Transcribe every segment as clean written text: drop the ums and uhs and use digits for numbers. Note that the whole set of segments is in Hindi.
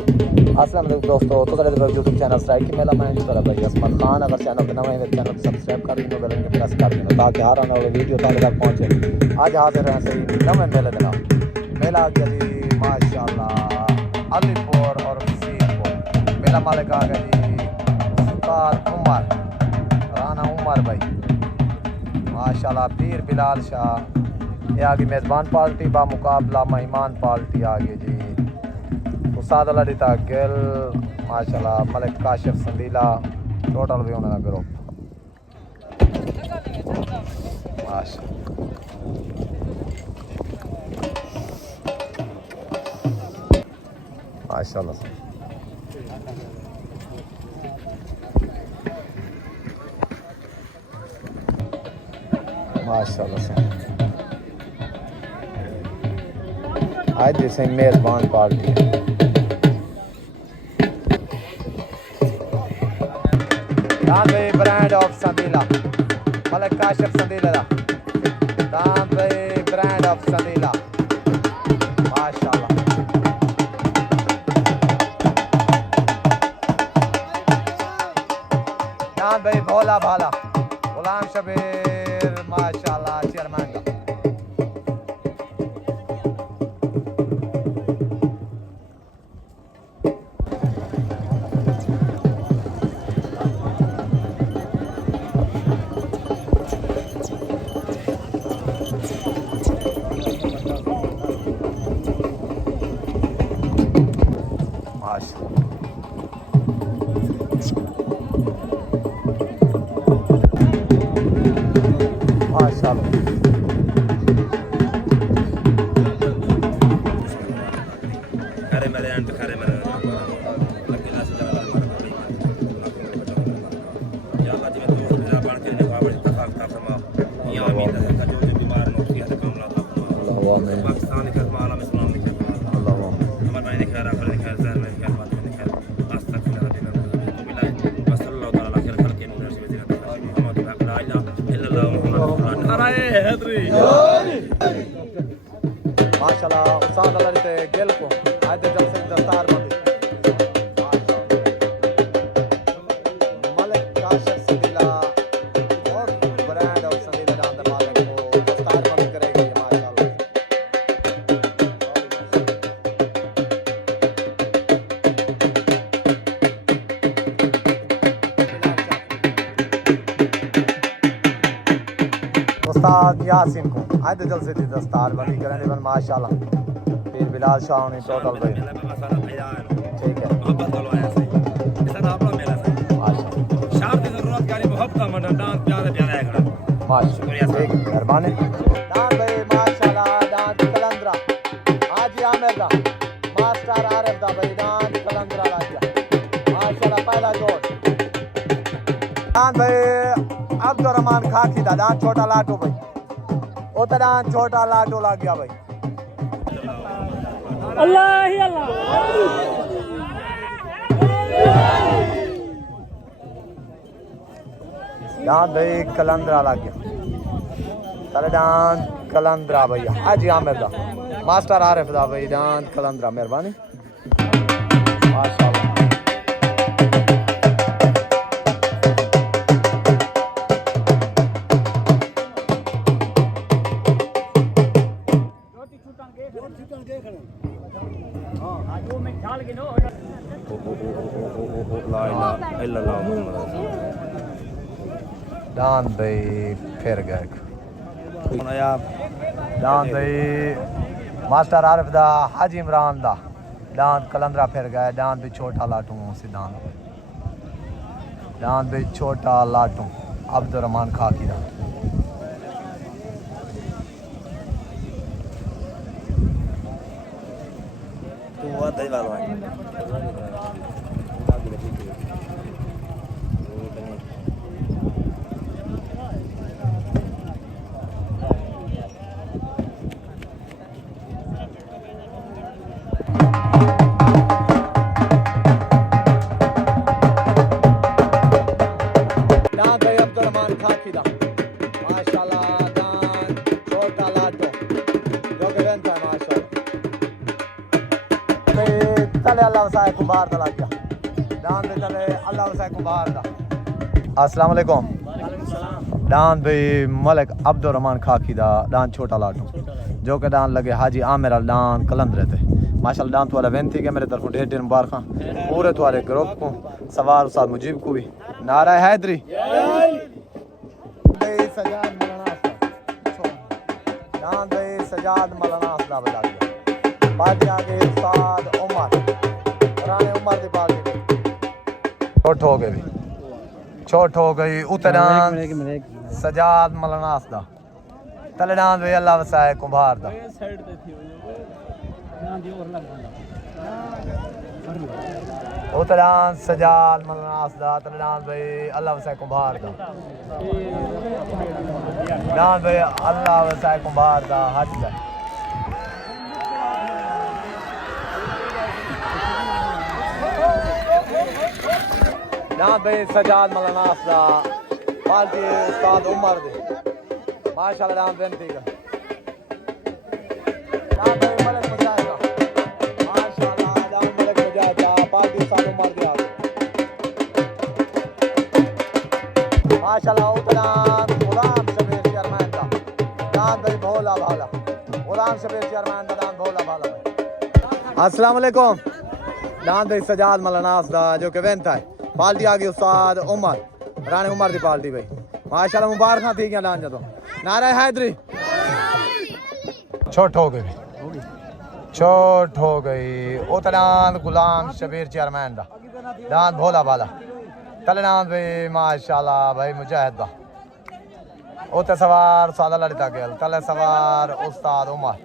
अस्सलाम वालेकुम दोस्तों, तो करे यूट्यूब चैनल स्ट्राइक की मेला मैं तो भाई असमत खान। अगर चैनल पे नवा है मेरे चैनल को सब्सक्राइब कर दो, बेल आइकन प्रेस कर दो ताकि हर आने वाला वीडियो तक पहुंचे। आज हाजिर हैं सही नवे मेले देना मेला आ गया जी माशाल्लाह अलीपुर और वसीमपुर। मेला मालिक आ गया जी उस्ताद उमर राना उमर भाई माशाल्लाह। पीर बिलाल शाह ये आगे मेज़बान पार्टी बा मुकाबला मेहमान पार्टी आ गई जी उस्ताद अलीता गिल माशाल्लाह मलिक काशिफ संदीला टोटल भी उन्होंने ग्रुप माशाल्लाह माशाल्लाह आज जैसे मेज़बान party brand of Sandila Malik Kashif Sandila brand of Sandila माशाल्लाह। भाई भोला भाला गुलाम शबीर माशाल्लाह चेयरमैन का माशाल्लाह उस्ताद अलीता गिल को आज जलसे दस्तार बंदी मलिक काशिफ संदीला और ब्रांड ऑफ संदीला नाम मालिक को दस्तार बंदी करेगी माशाल्लाह। उस्ताद यासीन को आज जलसे दी दस्तार बंदी करने बन माशाल्लाह। पीर बिलाल शाह ने टोटल भाई ठीक है मेहरबानी भाई माशाल्लाह। डांस कलंदरा आज आमिर दा मास्टर आरिफ दा भाई डांस कलंदरा ला गया माशाल्लाह पहला जोड़ डांस भाई अब्दुर्रहमान खाकी दा डांस छोटा लाटो भाई उतना छोटा लाटो लग गया भाई अल्लाह ही अल्लाह। डांस भाई कलंदरा लग गया डांस कलंदरा भैया हाजी आमिर दा मास्टर आरिफ दा भाई डांस कलंदरा मेहरबानी माशाल्लाह। डांस भाई फिर गए डांस भाई मास्टर आरिफ दा हाजी इमरान दा डांस कलंदरा फिर गए डांस भी छोटा लाटू सिद्धांत डांस भी छोटा लाटू अब्दुर्रहमान खाकी दा कुंभार दा लग गया डांद दे चले अल्लाह वसा कुंभार दा। अस्सलाम वालेकुम। डांद भाई मलिक अब्दुल रहमान खाकी दा डांद छोटा लाटू जो कि डांद लगे हाजी आमिर अल डांद कलंदरे थे माशाल्लाह। डांद वाला बेनती के मेरे तरफ ढेर ढेर मुबारक पूरे तुम्हारे ग्रुप को सवार उस्ताद मुजीब को भी नारा हैदरी सजाद मौलाना असला बजा दिया पार्टी आगे उस्ताद उमर पुराने उमर की पार्टी छोट हो गई छोट हो गई उतरान सजाद मौलाना असला तलडान वे अल्लाह वसाए कुंभार दा उतरान सजाद मौलाना असला तलडान वे अल्लाह वसाए कुंभार दा डान वे अल्लाह वसाए कुंभार दा हज दा डान वे सजाद मौलाना असला पार्टी उस्ताद उमर दे माशाल्लाह डांस बेनती का डांस मलिक मुजाहिदा माशाल्लाह डांस मलिक मुजाहिदा पार्टी सालों मार दिया माशाल्लाह उतरान गुलाम शबीर चेयरमैन का डांस भाई भोला भाला गुलाम शबीर चेयरमैन का डांस भोला भाला भाई। अस्सलाम वालेकुम। डांस भाई सजाद मलनास दा जो कि वेंता है पार्टी आ गई उस्ताद उमर राणे उमर दी पार्टी भाई माशाल्लाह मुबारक थी क्या डांस जदों नारा हैदरी छोट हो गई छोट हो गई उतरान गुलाम शबीर चेयरमैन दा डांस भोला भाला तलनान भाई माशाल्लाह भाई मुजाहिद दा उते सवार सादा लड़ता गेल तले सवार उस्ताद उमर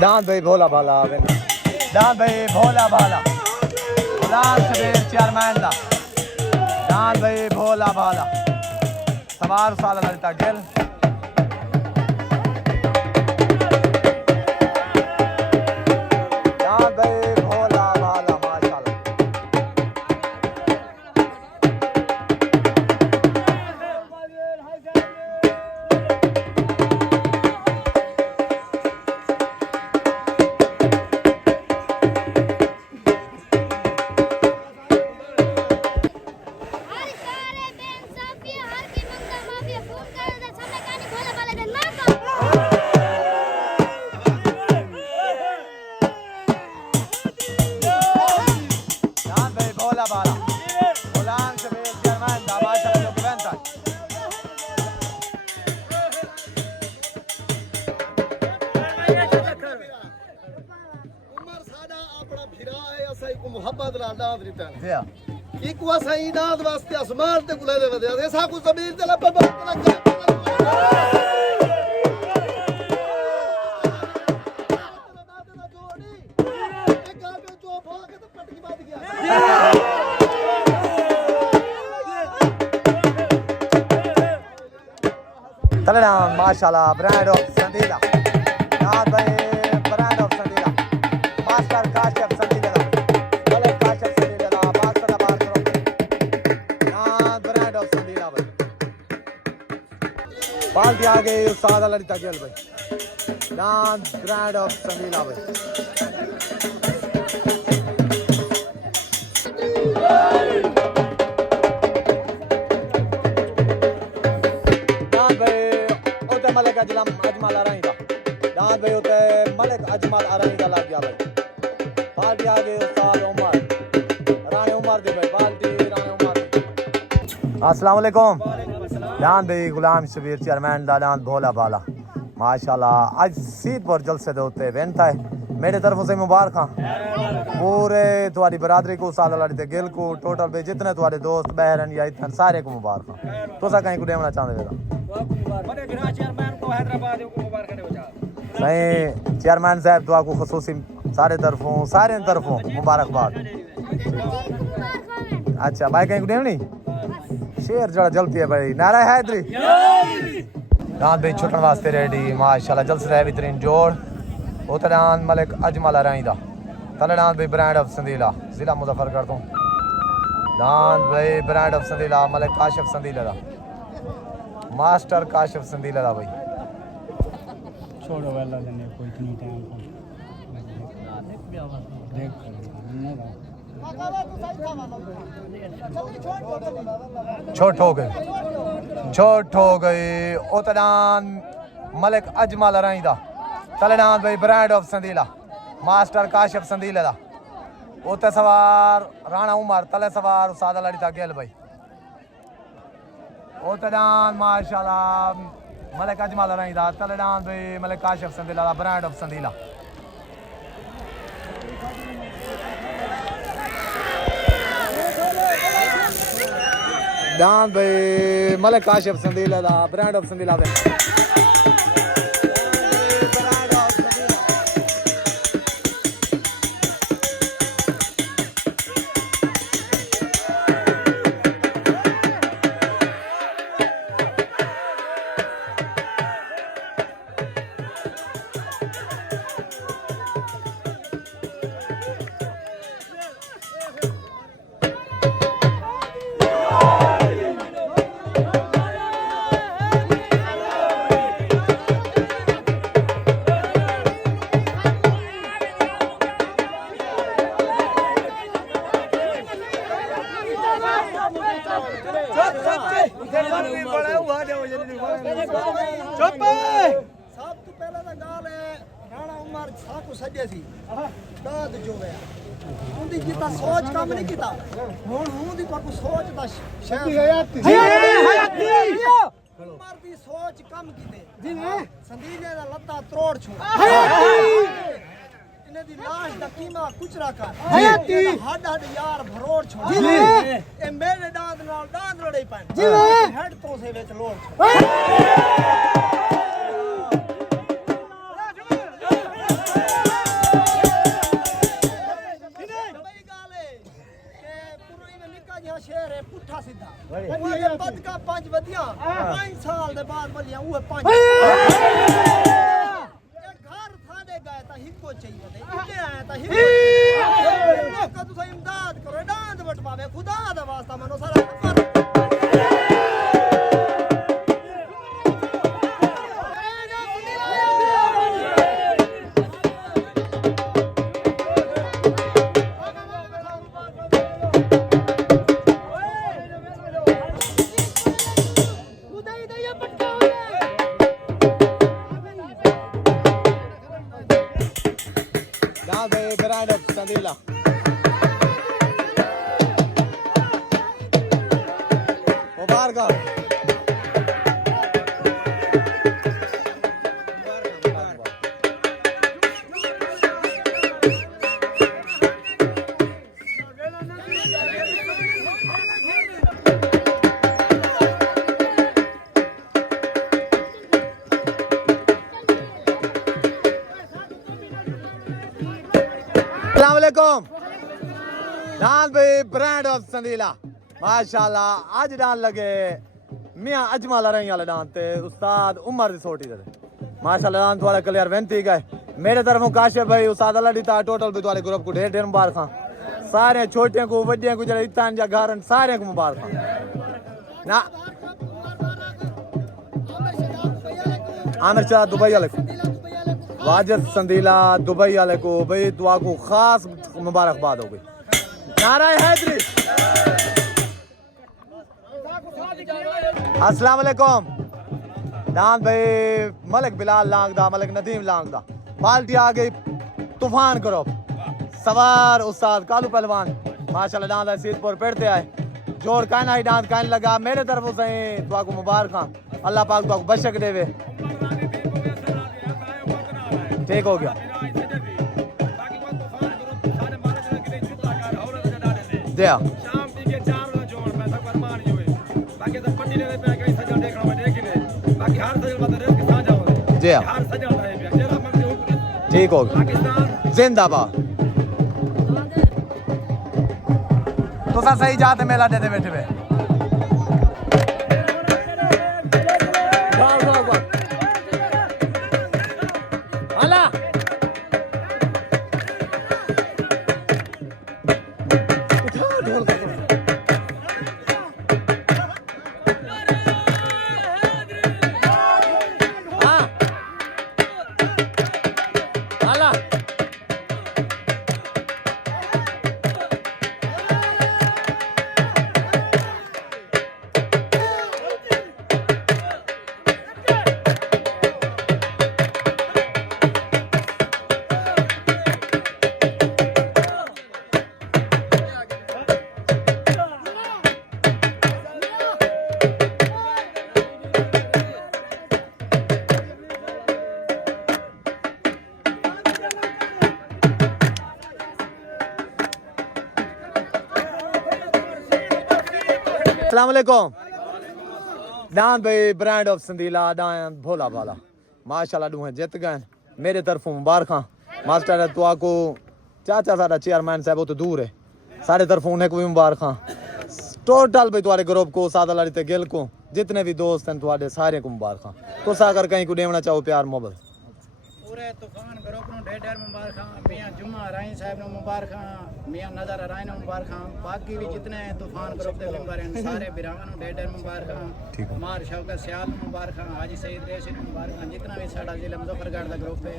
डांस भाई भोला भाला डांस भाई भोला भाला गुलाम शबीर चेयरमैन दा डांस भाई भोला भाला सवार साला लड़ता गेल डांस भाई भोला भाला माशाल्लाह मुहब्बत ला दाद रिता है एक वसा ही दाद वास्ते आसमान ते गुले दे वदे ऐसा कुछ जमीन ते लब बात लग तलना माशाल्लाह ब्रांड ऑफ संदीला नाथ भाई brand of Sandila master Kashif Sandila Malik Kashif Sandila बादशाह बात करो नाथ ब्रांड ऑफ संदीला भाई पार्टी आ गई उस्ताद ललिता गेल भाई नाथ ब्रांड ऑफ संदीला भाई मलिक अजमल अराई दा डांस भाई उते मलिक अजमल अराई दा लग गया भाई पार्टी आ गई उस्ताद उमर राणे उमर दी भाई पार्टी राणे उमर दी। अस्सलाम वालेकुम। डांस भाई गुलाम शबीर चेयरमैन दा डांस भोला भाला माशाल्लाह आज सीतपुर जलसे दे उत्ते वेंता है मेरे तरफों से मुबारक पूरे तुम्हारी बरादरी को साल लड़ते गिल को टोटल पे जितने तुम्हारे दोस्त बहन या इतने सारे को मुबारक तुसा कहीं को देना चाहते बेटा नहीं चेयरमैन साहब तो आपको खसूसी सारे तरफों मुबारकबाद। अच्छा भाई कहीं को देनी शेर जरा जलती है भाई नारा हैदरी डांस भाई छुटन वास्ते रेडी माशाल्लाह जल्द से बेहतरीन जोड़ उतरान मलिक अजमल अराई दा तले डांस भाई ब्रांड ऑफ संदीला जिला मुजफ्फरगढ़ तो दान भाई ब्रांड ऑफ संदीला मलिक काशिफ संदीला दा मास्टर काशिफ संदीला दा भाई छोड़ो वाला देने कोई इतनी टाइम को देख छोट हो गई उतनान मलिक अजमल राइंदा तलनान भाई brand of Sandila master Kashif संदीला दा उते सवार राणा उमर तले सवार उस्ताद लड़ी था गेल भाई उतनान माशाल्लाह मलिक अजमल राइंदा तलनान भाई मलिक काशिफ संदीला दा ब्रांड ऑफ संदीला दान भाई मलिक काशिफ संदीला दा ब्रांड ऑफ संदीला दे सब तो पहले तो गाल है राणा उमर साकू सजे सी दाद जो गया उनदी कीता सोच काम नहीं कीता हुन उनदी को सोच दा शहर हयाती उमर दी सोच कम कीते जी ने संदीले दा लत्ता त्रोड़ छो इने दी लाश दा कीमा कुचरा कर हयाती हड हड यार भरोड़ छो जी ने ए मेरे दांत नाल दांत लड़े पन जी ने हेड तो से विच लोड़ छो शेर है पुठा सीधा ओए पद का पांच वदियां 5 साल दे बाद बलियां ओए 5 एक घर थाने गए ता हिको चाहिए थे इते आया ता हिको का तू इमदाद करो डांद बटवावे खुदा दा वास्ता मनो सारा ब्रांड ऑफ संदीला मुबारक दान भाई ब्रांड ऑफ संदीला माशाल्लाह आज डान लगे मियां अजमल रही वाले डान ते उस्ताद उमर दी सोटी दे माशाल्लाह डान थोड़ा क्लियर वेंती गए मेरे तरफों काशिफ भाई उस्ताद लड़ी ता टोटल भी तुम्हारे ग्रुप को ढेर ढेर मुबारक सारे छोटे को बड़े को जरा इतान जा घर सारे को मुबारक ना आमिर शाह दुबई वाले वाजिद संदीला दुबई वाले को भाई दुआ को खास मुबारकबाद हो गई नाराय हैदरी अस्सलाम वालेकुम दान भाई मलिक बिलाल लांगदा मलिक नदीम लांगदा पार्टी आ गई तूफान करो सवार उस्ताद कालू पहलवान माशाल्लाह दान सीतपुर पेड़ते आए जोर कहना ही दांत कहने लगा मेरे तरफ से दुआ को मुबारक अल्लाह पाक दुआ को बशक देवे ठीक हो गया दिया शाम के 4 बजे जोड़ पैसा फरमान जो है बाकी तो पंडी ले पे कहीं सजा देखना मैं देख ले बाकी हर सजल मत रे के साथ जाओ जी हर सजल रहे पे तेरा मन जो ठीक हो गया पाकिस्तान जिंदाबाद तो सा सही जाते मेला देते बैठे हुए हाला अस्सलाम वालेकुम डान भाई ब्रांड ऑफ संदीला डान भोला भाला माशाल्लाह दूं जित गए मेरे तरफों मुबारक मास्टर तो आपको चाचा साडा चेयरमैन साहब वो तो दूर है साढ़े तरफों उन्हें को भी मुबारक टोटल भाई तुम्हारे ग्रुप को सादा लड़ी ते गिल को जितने भी दोस्त हैं तुम्हारे सारे को मुबारक तो अगर कहीं को देना चाहो प्यार मोहब्बत पूरे तूफान ग्रुप नु ढेर मुबारक मियां जुम्मा राई साहब नु मुबारक मियां नजर राई नु मुबारक बाकी भी जितने तूफान ग्रुप के मेंबर हैं सारे बिरावां नु ढेर मुबारक मार शौकत सियाल नु मुबारक हाजी सईद रेशी नु मुबारक जितना भी साडा जिला मुजफ्फरगढ़ दा ग्रुप है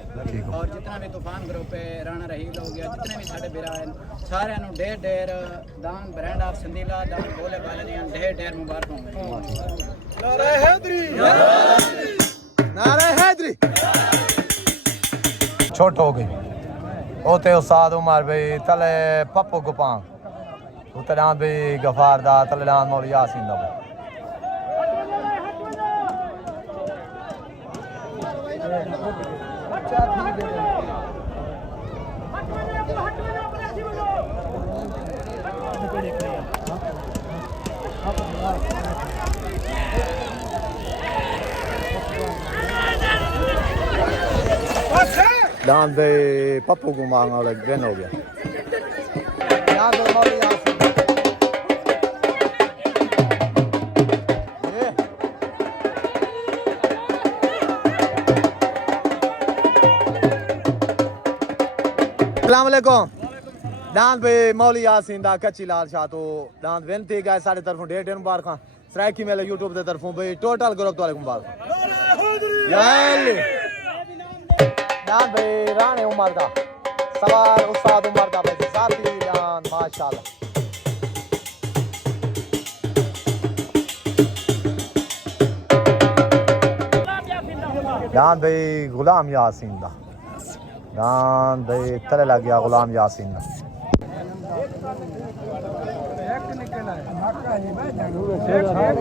और जितना भी तूफान ग्रुप है राणा रहील हो गया जितने भी साडे बिरा हैं सारे नु ढेर दान ब्रांड ऑफ संदीला दान भोले भाले दी ढेर मुबारक नारे हैदरी नारे हैदरी छोट हो गई ओते उस्ताद उमर भाई तले पप्पू गुपांग उते डांस भाई गफार दा तले डांस मौली यासीन दा डांस भाई पप्पू गुपांग वाला दिन हो गया डांस भाई मौली यासीन अस्सलाम वालेकुम डांस भाई मौली यासीन दा कच्ची लाल शाह तो डांस विनती गए साढ़े तरफों ढेर मुबारक सराइकी मेले यूट्यूब के तरफों भाई टोटल ग्रुप वाले मुबारक डांस भाई राणे उमर दा सवार उस्ताद उमर दा भाई साथी डांस माशाल्लाह डांस भाई गुलाम यासीन दा डांस भाई तले लग गया गुलाम यासीन दा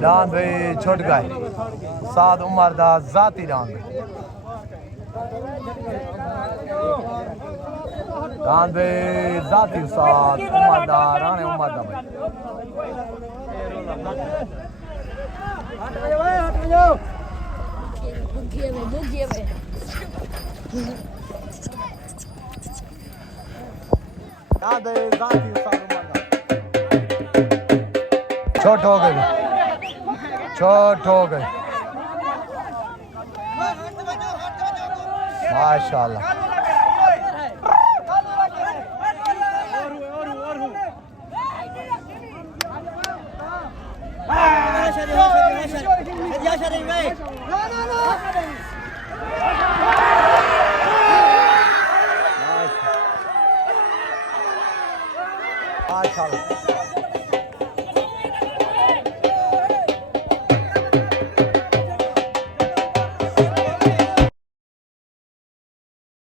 डांस भाई छुट गए उस्ताद उमर दा जाती डांस डांस भाई जाती उस्ताद उमर दा राणे उमर दा भाई छोट हो गई छोट हो गई माशाल्लाह माशाल्लाह